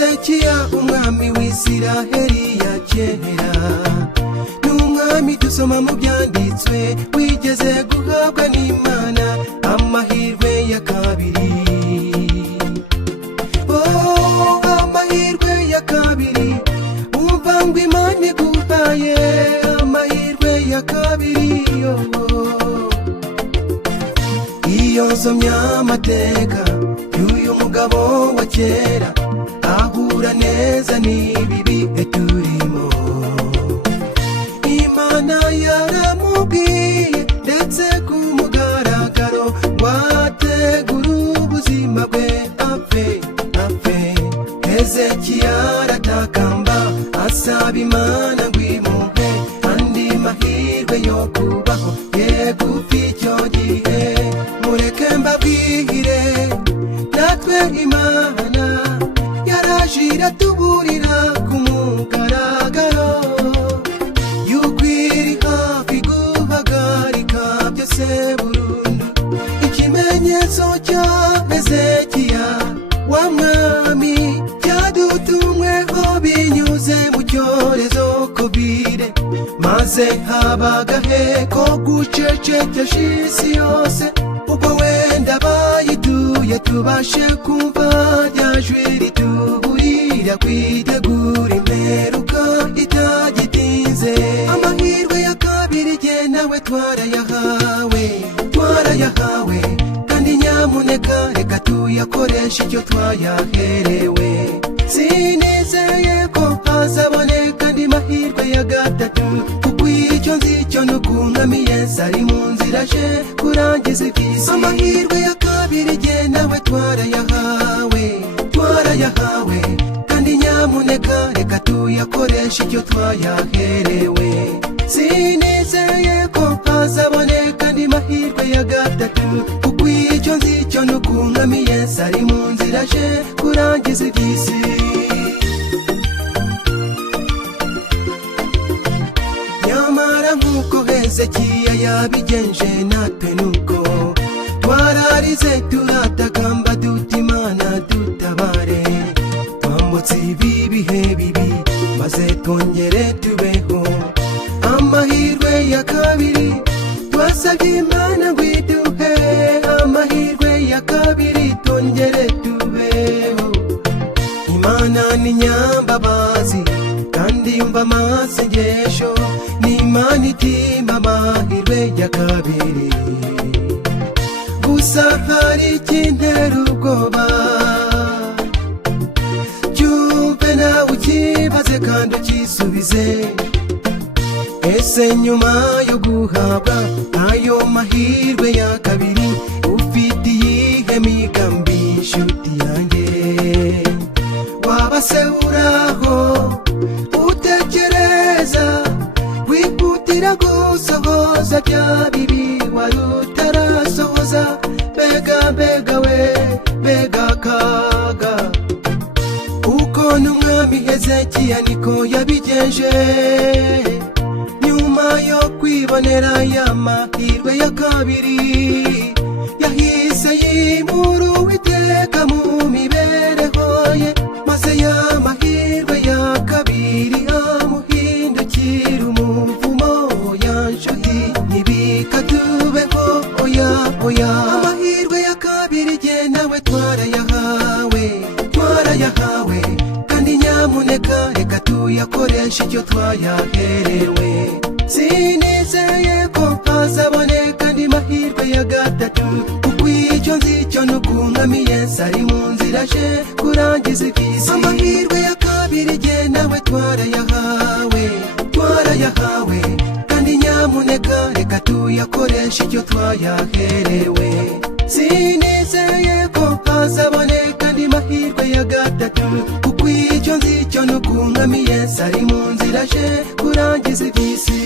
Hezekiya umwami w'Isiraheli ya kera, n'umwami dusoma mu byanditswe wigeze guhabwa n'Imana amahirwe ya kabiri. Oh, amahirwe ya kabiri, umva ngo Imana iguhaye amahirwe ya kabiri. Iyo nsomye amateka y'uyu mugabo wa kera, ahura neza n'ibi bihe turimo. Imana yaramubwiye ndetse ku mugaragaro ngo ategure ubuzima bwe apfe. Hezekiya aratakamba asaba Imana ngo imuhe andi mahirwe yo kubaho ye gupfa icyo gihe. Mureke mbabwire natwe Imana yaraje iratuburira ku mugaragaro yuko iri hafi guhagarika byose burundu. Ikimenyetso cya Hezekiya wa mwami cyadutumweho binyuze mu cyorezo Covid, maze haba agahe ko gucecekesha isi yose. Ubwo wenda bayituye tubashe kumva rya jwi rituburira kwitegura imperuka itagitinze. Amahirwe ya kabiri jye nawe twarayahawe, kandi nyamuneka reka tuyakoreshe icyo twayaherewe. Sinizeye ko hazaboneka andi mahirwe ya gatatu, kuko icyo nzicyo nuko umwami Yesu ari mu nzira aje kurangiza iby'isi. Amahirwe ya kabiri jye nawe twarayahawe, kandi nyamuneka reka tuyakoreshe icyo twayaherewe. Sinizeye ko hazaboneka andi mahirwe ya gatatu, kuko icyo nzicyo nuko umwami Yesu ari mu nzira aje kurangiza iby'isi. Nyamara nk'uko Hezekiya yabigenje natwe nuko twararize turatakamba duta Imana dutabare. Twambutse ibi bihe bibi maze twongere tubeho. Amahirwe ya kabiri twasabye Imana ngo iduhe amahirwe ya kabiri twongere tubeho. Imana ni nyambabazi kandi yumva amasengesho, ni Imana itima amahirwe ya kabiri. Gusa hari ikintera ubwoba, cyumve nawe ukibaze kandi ukisubize. Ese nyuma yo guhabwa ayo mahirwe ya kabiri ufite iyihe migambi nshuti yanjye? Waba se uraho utekereza wihutira gusohoza bya bibi wari utarasohoza? Mbega kaga, uko n'umwami Hezekiya niko yabigenje. Nyuma yo kwibonera ya mahirwe ya kabiri, yahise yimura Uwiteka mu mibereho ye, maze ya mahirwe ya kabiri amuhindukira umuvumo. Ya nshuti ntibikatubeho, oya. Amahirwe ya kabiri jye nawe twarayahawe, kandi nyamuneka reka tuyakoreshe icyo twayaherewe. Sinizeye ko hazaboneka andi mahirwe ya gatatu, kuko icyo nzicyo nuko umwami Yesu ari mu nzira aje kurangiza iby'isi. Amahirwe ya kabiri jye nawe twarayahawe, kandi nyamuneka reka tuyakoreshe icyo twayaherewe. Sinizeye ko hazaboneka andi mahirwe ya gatatu, kuko icyo nzicyo nuko umwami Yesu ari mu nzira aje kurangiza iby'isi.